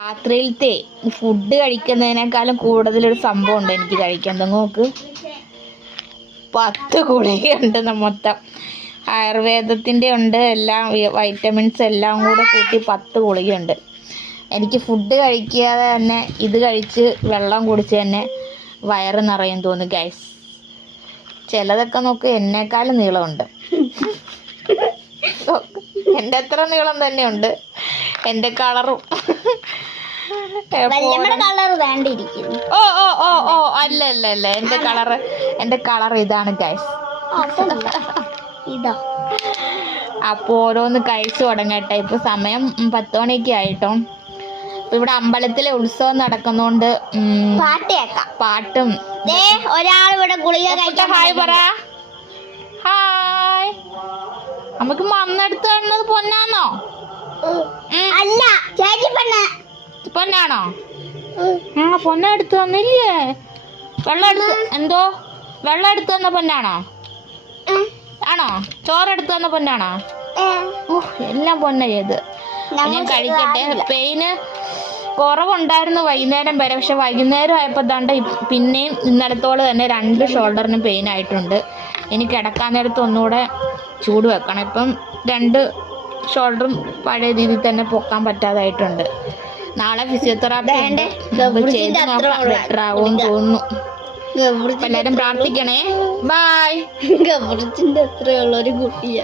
രാത്രിയിലത്തെ food കഴിക്കുന്നതിനേക്കാളും കൂടുതലൊരു സംഭവം ഉണ്ട് എനിക്ക് കഴിക്കാൻ. നോക്ക്. പത്ത് ഗുളികയുണ്ട് മൊത്തം. ആയുർവേദത്തിന്റെ ഉണ്ട് എല്ലാം വൈറ്റമിൻസ് എല്ലാം കൂടെ കൂട്ടി പത്ത് ഗുളികയുണ്ട്. എനിക്ക് ഫുഡ് കഴിക്കാതെ തന്നെ ഇത് കഴിച്ച് വെള്ളം കുടിച്ച് തന്നെ വയറ് നിറയും തോന്നുന്നു ഗൈസ് ചിലതൊക്കെ നോക്ക് എന്നെക്കാളും നീളമുണ്ട്. എന്റെ അത്ര നീളം തന്നെയുണ്ട്. എന്റെ കളറും ഓ ഓ ഓ ഓ അല്ല അല്ല അല്ല. എന്റെ കളറ് എന്റെ കളർ ഇതാണ് ഗൈസ് ഇതാ. അപ്പോൾ ഓരോന്ന് കഴിച്ചു തുടങ്ങട്ടെ. ഇപ്പൊ സമയം പത്ത് മണിയൊക്കെ ആയിട്ടോ. ഇവിടെ അമ്പലത്തിലെ ഉത്സവം നടക്കുന്നോണ്ട് പാട്ട് കേൾക്കാം പാട്ടും ഒരാൾ ഇവിടെ ഗുളിക ഹായ് പറ. ഹായ്. നമുക്ക് മണ്ണെടുത്ത് കാണുന്നത് പൊന്നാന്നോ പൊന്നാണോ? ആ പൊന്ന എടുത്തു തന്നില്ലേ? വെള്ളം എടുത്ത് എന്തോ? വെള്ളം എടുത്തു തന്ന പൊന്നാണോ? ആണോ? ചോറെടുത്തു തന്ന പൊന്നാണോ? എല്ലാം പൊന്ന ചെയ്ത്. ഞാൻ കഴിക്കട്ടെ. പെയിന് കുറവുണ്ടായിരുന്നു വൈകുന്നേരം വരെ. പക്ഷെ വൈകുന്നേരം ആയപ്പോൾ ദാണ്ട് പിന്നെയും ഇന്നലത്തോട് തന്നെ രണ്ട് ഷോൾഡറിന് പെയിൻ ആയിട്ടുണ്ട് ഇനി കിടക്കാൻ നേരത്ത് ഒന്നുകൂടെ ചൂട് വെക്കണം. ഇപ്പം രണ്ട് ഷോൾഡറും പഴയ രീതിയിൽ തന്നെ പൊക്കാൻ പറ്റാതായിട്ടുണ്ട്. നാളെ ഫിസിയോതെറാപ്പി? ചെയ്ത് ഗബ്രിച്ചിന്റെ അത്ര നോക്കാം ബെറ്റർ ആവും തോന്നുന്നു. എല്ലാരും പ്രാർത്ഥിക്കണേ. ബായ് ഗബ്രിച്ചിന്റെ അത്രയുള്ള ഒരു കുട്ടിയ.